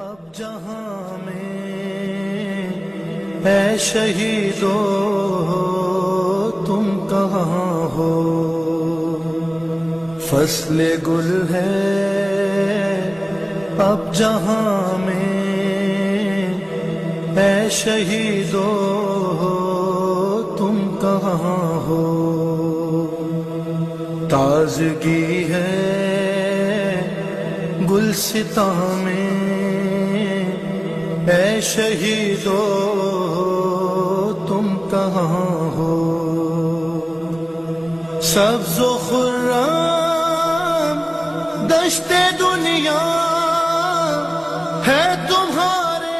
اب جہاں میں اے شہیدو تم کہاں ہو، فصل گل ہے اب جہاں میں اے شہیدو تم کہاں ہو، تازگی ہے گلستان میں اے شہیدو تم کہاں ہو، سبز و خرم دشت دنیا ہے تمہارے۔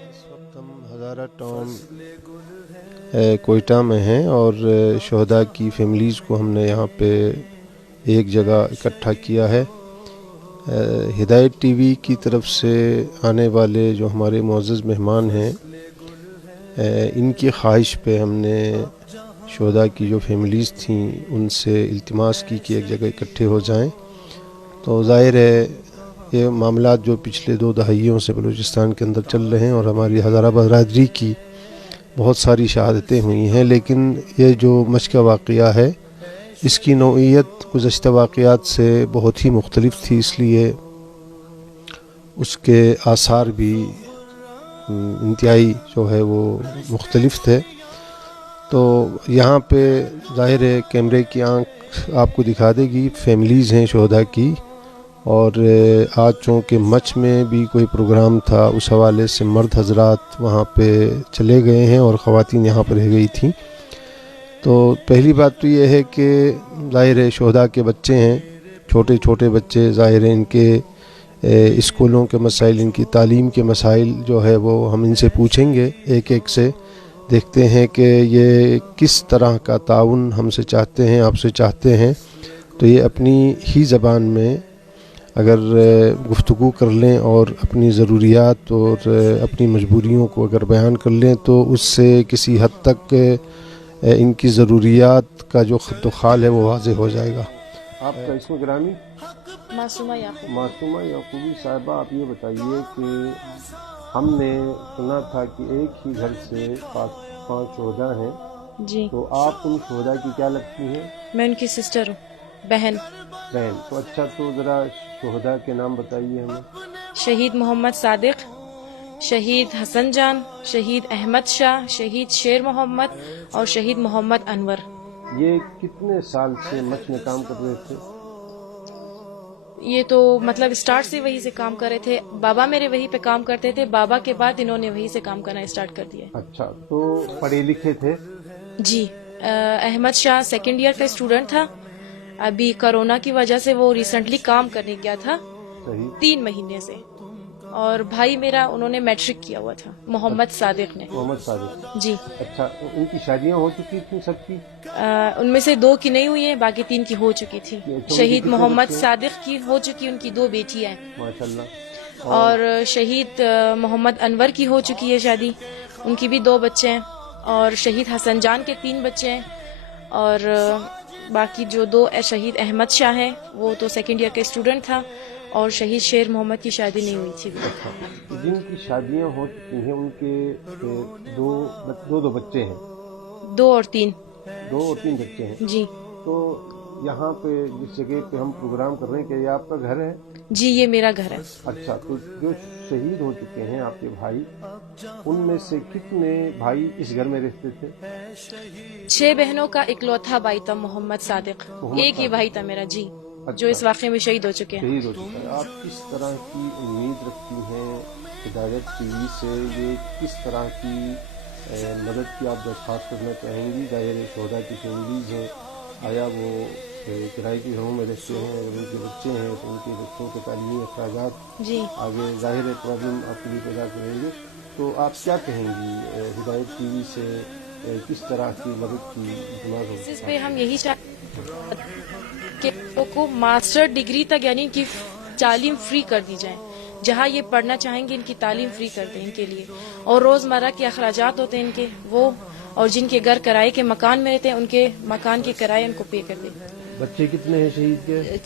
اس وقت ہم ہزارہ ٹاؤن کوئٹہ میں ہیں اور شہداء کی فیملیز کو ہم نے یہاں پہ ایک جگہ اکٹھا کیا ہے۔ ہدایت ٹی وی کی طرف سے آنے والے جو ہمارے معزز مہمان ہیں، ان کی خواہش پہ ہم نے شہداء کی جو فیملیز تھیں ان سے التماس کی کہ ایک جگہ اکٹھے ہو جائیں۔ تو ظاہر ہے یہ معاملات جو پچھلے 2 دہائیوں سے بلوچستان کے اندر چل رہے ہیں اور ہماری ہزارہ برادری کی بہت ساری شہادتیں ہوئی ہیں، لیکن یہ جو مچھ کا واقعہ ہے اس کی نوعیت گزشتہ واقعات سے بہت ہی مختلف تھی، اس لیے اس کے آثار بھی انتہائی جو ہے وہ مختلف تھے۔ تو یہاں پہ ظاہر ہے کیمرے کی آنکھ آپ کو دکھا دے گی، فیملیز ہیں شہداء کی، اور آج چونکہ مچھ میں بھی کوئی پروگرام تھا اس حوالے سے مرد حضرات وہاں پہ چلے گئے ہیں اور خواتین یہاں پر رہ گئی تھیں۔ تو پہلی بات تو یہ ہے کہ ظاہر ہے شہداء کے بچے ہیں، چھوٹے چھوٹے بچے، ظاہر ہے ان کے اسکولوں کے مسائل، ان کی تعلیم کے مسائل جو ہے وہ ہم ان سے پوچھیں گے ایک ایک سے، دیکھتے ہیں کہ یہ کس طرح کا تعاون ہم سے چاہتے ہیں، آپ سے چاہتے ہیں۔ تو یہ اپنی ہی زبان میں اگر گفتگو کر لیں اور اپنی ضروریات اور اپنی مجبوریوں کو اگر بیان کر لیں تو اس سے کسی حد تک ان کی ضروریات کا جو خط و خال ہے وہ واضح ہو جائے گا۔ آپ کا اسم گرامی؟ معصومہ یعقوب۔ معصومہ یعقوبی صاحبہ، آپ یہ بتائیے کہ ہم نے سنا تھا کہ ایک ہی گھر سے 5 شہداء ہیں، جی، تو آپ ان شہداء کی کیا لگتی ہیں؟ میں ان کی سسٹر ہوں، بہن۔ تو اچھا، تو ذرا شہداء کے نام بتائیے ہمیں۔ شہید محمد صادق، شہید حسن جان، شہید احمد شاہ، شہید شیر محمد اور شہید محمد انور۔ یہ کتنے سال سے مچھ میں کام کر رہے تھے؟ یہ تو مطلب اسٹارٹ سے وہی سے کام کر رہے تھے، بابا میرے وہی پہ کام کرتے تھے، بابا کے بعد انہوں نے وہی سے کام کرنا اسٹارٹ کر دیا۔ اچھا، تو پڑھے لکھے تھے؟ جی، احمد شاہ 2nd ایئر کا اسٹوڈنٹ تھا، ابھی کرونا کی وجہ سے وہ ریسنٹلی کام کرنے گیا تھا صحیح، 3 مہینے سے۔ اور بھائی میرا انہوں نے میٹرک کیا ہوا تھا، محمد صادق نے۔ محمد صادق۔ جی، اچھا، ان کی شادیاں ہو چکی تھیں سب کی؟ ان میں سے 2 کی نہیں ہوئی ہیں، باقی 3 کی ہو چکی تھی۔ ان کے شہید کتنے محمد بچے ہیں؟ صادق کی ہو چکی، ان کی 2 بیٹیاں ہیں، ماشاءاللہ۔ اور شہید محمد انور کی ہو چکی ہے شادی، ان کی بھی 2 بچے ہیں، اور شہید حسن جان کے 3 بچے ہیں، اور باقی جو 2 شہید احمد شاہ ہیں وہ تو 2nd ایئر کا اسٹوڈنٹ تھا، اور شہید شیر محمد کی شادی نہیں ہوئی تھی۔ جن کی شادیاں ہو چکی ہیں ان کے 2 بچے ہیں؟ 2 اور 3۔ 2 اور 3 بچے ہیں۔ جی تو یہاں پہ جس جگہ پہ ہم پروگرام کر رہے ہیں، کہ یہ آپ کا گھر ہے؟ جی، یہ میرا گھر ہے۔ اچھا، تو جو شہید ہو چکے ہیں آپ کے بھائی، ان میں سے کتنے بھائی اس گھر میں رہتے تھے؟ 6 بہنوں کا اکلوتا بھائی تھا محمد صادق، ایک ہی بھائی تھا میرا، جی، جو اس واقعے میں شہید ہو چکے ہیں۔ شہید ہو چکا ہے۔ آپ کس طرح کی امید رکھتی ہیں ہدایت ٹی وی سے؟ یہ کس طرح کی مدد کی آپ درخواست کرنا چاہیں گی؟ ظاہر شہداء کی فیملیز ہیں، آیا وہ کرائے کے گھروں میں رہتے ہیں، اگر ان کے بچے ہیں تو ان کے بچوں کے تعلیمی اخراجات جی، آگے ظاہر پرابلم آپ کے لیے پیدا کریں گے، تو آپ کیا کہیں گی ہدایت ٹی وی سے کس طرح کی مدد کی التماس ہوگی؟ اس پہ ہم یہی چاہتے ہیں کہ لوگوں کو ماسٹر ڈگری تک یعنی ان کی تعلیم فری کر دی جائے، جہاں یہ پڑھنا چاہیں گے ان کی تعلیم فری کر دیں ان کے لیے، اور روزمرہ کے اخراجات ہوتے ہیں ان کے وہ، اور جن کے گھر کرائے کے مکان میں رہتے ہیں ان کے مکان کے کرائے ان کو پے کر دیں۔ بچے کتنے ہیں شہید کے؟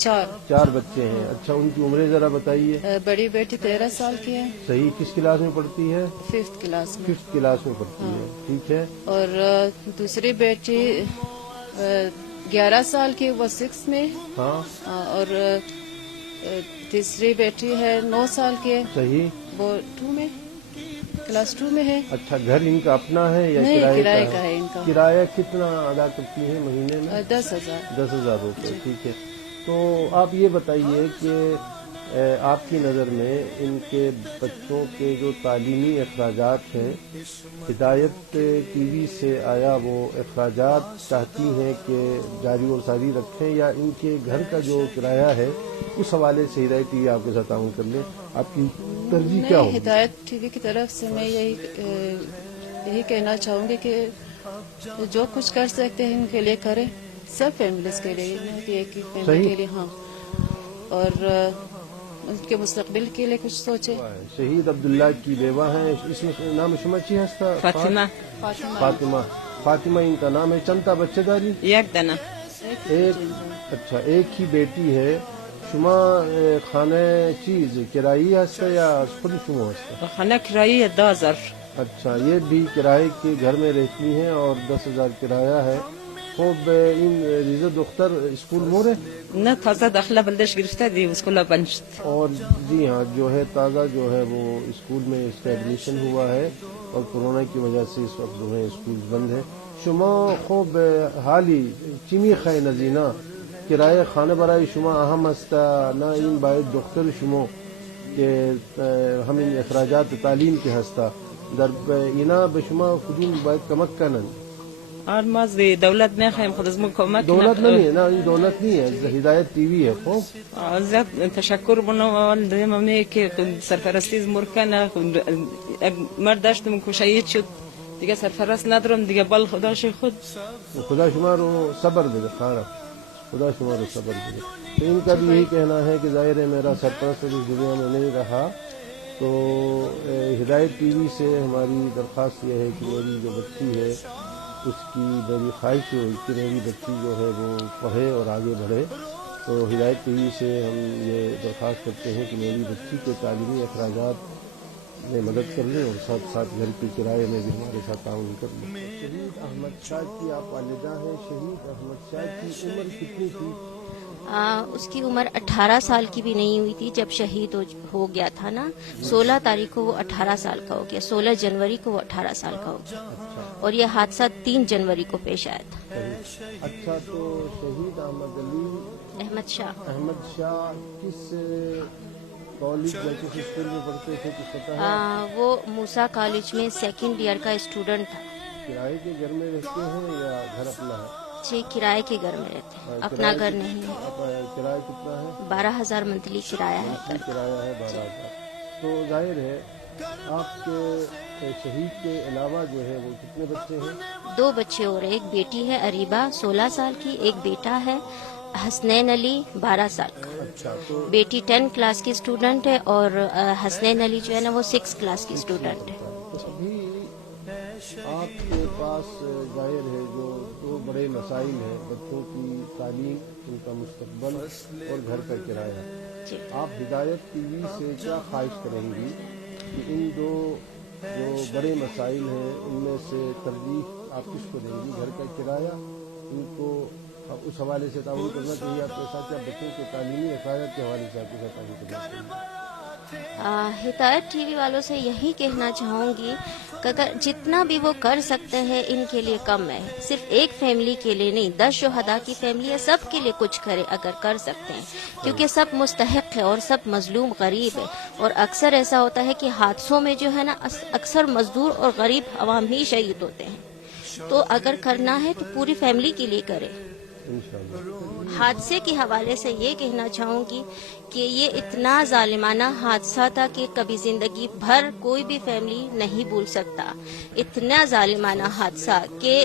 4 بچے ہیں. اچھا ان کی عمریں ذرا بتائیے. بڑی بیٹی 13 سال کی ہے. صحیح. کس کلاس میں پڑھتی ہے؟ 5th کلاس میں. 5th کلاس میں پڑھتی ہے. ٹھیک ہے. اور دوسری بیٹی 11 سال کی، وہ 6 میں. ہاں. اور تیسری بیٹی ہے 9 سال کی ہے، صحیح. وہ 2 میں، کلاس 2 میں ہے. اچھا گھر ان کا اپنا ہے یا نہیں، کرایہ کرایہ کا کا ہے ان کا. کرایہ کتنا ادا کرتی ہیں مہینے میں؟ 10,000. 10,000 روپے. ٹھیک ہے. تو آپ یہ بتائیے کہ آپ کی نظر میں ان کے بچوں کے جو تعلیمی اخراجات ہیں، ہدایت ٹی وی سے آیا وہ اخراجات چاہتی ہیں کہ جاری اور ساری رکھیں، یا ان کے گھر کا جو کرایہ ہے اس حوالے سے ہدایت ٹی وی آپ کے ساتھ تعاون کر لیں؟ آپ کی ترجیح کیا ہوگی؟ ہدایت ٹی وی کی طرف سے میں یہی کہنا چاہوں گی کہ جو کچھ کر سکتے ہیں ان کے لیے کریں، سب فیملیز کے لیے، نہیں کہ ایک ہی فیملی کے لیے. ہاں. اور ان کے مستقبل کے لیے کچھ سوچے. شہید عبداللہ کی بیوہ ہیں، اس میں نام شما چی ہستا؟ فاطمہ ان کا نام ہے. چندتا بچے داری؟ یک دنہ. اچھا ایک ہی بیٹی ہے. شما خانہ چیز کرائی ہستا یا خود شما ہستا؟ خانہ کرائی ہے 10,000. اچھا یہ بھی کرائے کے گھر میں رہتی ہیں اور 10,000 کرایہ ہے. خوب این ریزه دختر اسکول موره؟ نه تازه داخله بلدش گرفته دی اسکول بنشت. اور جی ہاں جو ہے تازہ جو ہے وہ اسکول میں اس کا ایڈمیشن ہوا ہے اور کورونا کی وجہ سے اس وقت جو ہے اسکول بند ہے. شما خوب حالی چیمی خواهی نزینا کرایه خانه برای شما اهم است، نه این باید دختر شما که همین اخراجات تعلیم که هستا در اینا به شما کدوم باید کمک کنن؟ اور ما دولت نخواهیم خود از ما کمک دولت نہیں، نه این دولت نہیں ہے، ہدایت ٹی وی ہے. خوب زیاد تشکر بنوال دیمه که سرپرستی از مرکنه مرد داشتم که شهید شد دیگه سرپرست ندارم دیگه، بل خداش خود خدا شما رو صبر دے. خارا خدا شما رو صبر دے. تو ان کا بھی یہی کہنا ہے کہ ظاہر ہے میرا سرپرست اس دنیا میں نہیں رہا، تو ہدایت ٹی وی سے ہماری درخواست یہ ہے کہ میری جو بچی ہے اس کی میری خواہش ہو کہ میری بچی جو ہے وہ پڑھے اور آگے بڑھے. تو ہدایت ٹی وی سے ہم یہ درخواست کرتے ہیں کہ میری بچی کے تعلیمی اخراجات میں مدد کر لیں اور ساتھ ساتھ گھر کے کرائے میں بھی ہمارے ساتھ تعاون کر لیں. شہید احمد شاہ کی آپ والدہ ہیں. شہید احمد شاہ کی عمر کتنی تھی؟ اس کی عمر 18 سال کی بھی نہیں ہوئی تھی جب شہید ہو گیا تھا نا. 16 تاریخ کو وہ 18 سال کا ہو گیا. 16 جنوری کو وہ 18 سال کا ہو گیا. اور یہ حادثہ 3 جنوری کو پیش آیا تھا. اچھا تو شہید احمد شاہ کس کالج یا کس اسکول میں پڑھتے تھے، کس پتہ ہے؟ وہ موسیٰ کالج میں 2nd ایئر کا اسٹوڈنٹ تھا. کرائے کے گھر میں رہتے ہیں یا گھر اپنا ہے؟ جی کرائے کے گھر میں رہتے ہیں، اپنا گھر نہیں ہے. کرایہ کتنا ہے؟ 12,000 منتھلی کرایہ ہے. کرایہ ہے 12,000. تو ظاہر ہے آپ کے شہید کے علاوہ جو ہے وہ کتنے بچے ہیں؟ 2 بچے اور ایک بیٹی ہے اریبہ 16 سال کی، ایک بیٹا ہے حسنین علی 12 سال کا. اچھا تو بیٹی 10 کلاس کی اسٹوڈنٹ ہے اور حسنین علی جو ہے نا وہ 6 کلاس کی اسٹوڈنٹ ہے. ابھی آپ کے پاس ظاہر ہے جو 2 بڑے مسائل ہیں، بچوں کی تعلیم، ان کا مستقبل اور گھر کا کرایہ. آپ ہدایت ٹی وی سے کیا خواہش کریں گی کہ ان 2 جو بڑے مسائل ہیں ان میں سے ترجیح آپ کس کو دیں گی؟ گھر کا کرایہ ان کو اس حوالے سے تعاون کرنا چاہیے آپ کے ساتھ، یا بچوں کے تعلیمی اخراجات کے حوالے سے آپ کے ساتھ تعاون کرنا چاہیے؟ ہدایت ٹی وی والوں سے یہی کہنا چاہوں گی کہ اگر جتنا بھی وہ کر سکتے ہیں ان کے لیے کم ہے. صرف ایک فیملی کے لیے نہیں، 10 شہداء کی فیملی ہے، سب کے لیے کچھ کرے اگر کر سکتے ہیں، کیونکہ سب مستحق ہے اور سب مظلوم غریب ہے. اور اکثر ایسا ہوتا ہے کہ حادثوں میں جو ہے نا اکثر مزدور اور غریب عوام ہی شہید ہوتے ہیں. تو اگر کرنا ہے تو پوری فیملی کے لیے کرے. حادثے کے حوالے سے یہ کہنا چاہوں گی کہ یہ اتنا ظالمانہ حادثہ تھا کہ کبھی زندگی بھر کوئی بھی فیملی نہیں بھول سکتا. اتنا ظالمانہ حادثہ کہ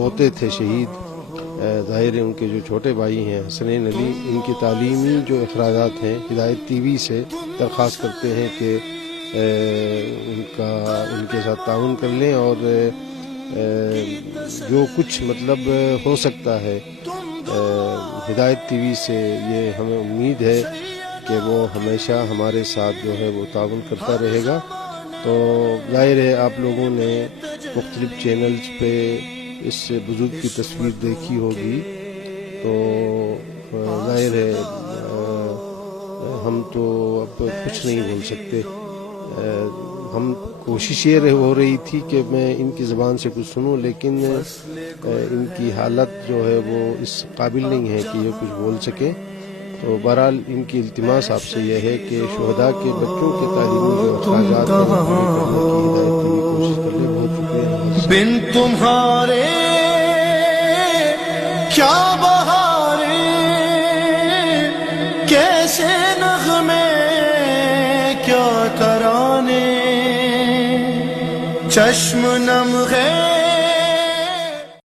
پوتے تھے شہید، ظاہر ہے ان کے جو چھوٹے بھائی ہیں حسنین علی، ان کی تعلیمی جو اخراجات ہیں ہدایت ٹی وی سے درخواست کرتے ہیں کہ ان کے ساتھ تعاون کر لیں، اور جو کچھ مطلب ہو سکتا ہے ہدایت ٹی وی سے یہ ہمیں امید ہے کہ وہ ہمیشہ ہمارے ساتھ جو ہے وہ تعاون کرتا رہے گا۔ تو ظاہر ہے آپ لوگوں نے مختلف چینلز پہ اس بزرگ کی تصویر دیکھی ہوگی، تو ظاہر ہے ہم تو اب کچھ نہیں بول سکتے۔ ہم کوشش یہ ہو رہی تھی کہ میں ان کی زبان سے کچھ سنوں، لیکن ان کی حالت جو ہے وہ اس قابل نہیں ہے کہ یہ کچھ بول سکے۔ تو بہرحال ان کی التماس آپ سے یہ ہے کہ شہداء کے بچوں کے تعلیمی جو اخراجات ہیں وہ پورے کرنے کی ہدایت کی کوشش کر لیں۔ بہت شکریہ۔ بن تمہارے کیا بہارے، کیسے نغمے کیا ترانے، چشم نم ہے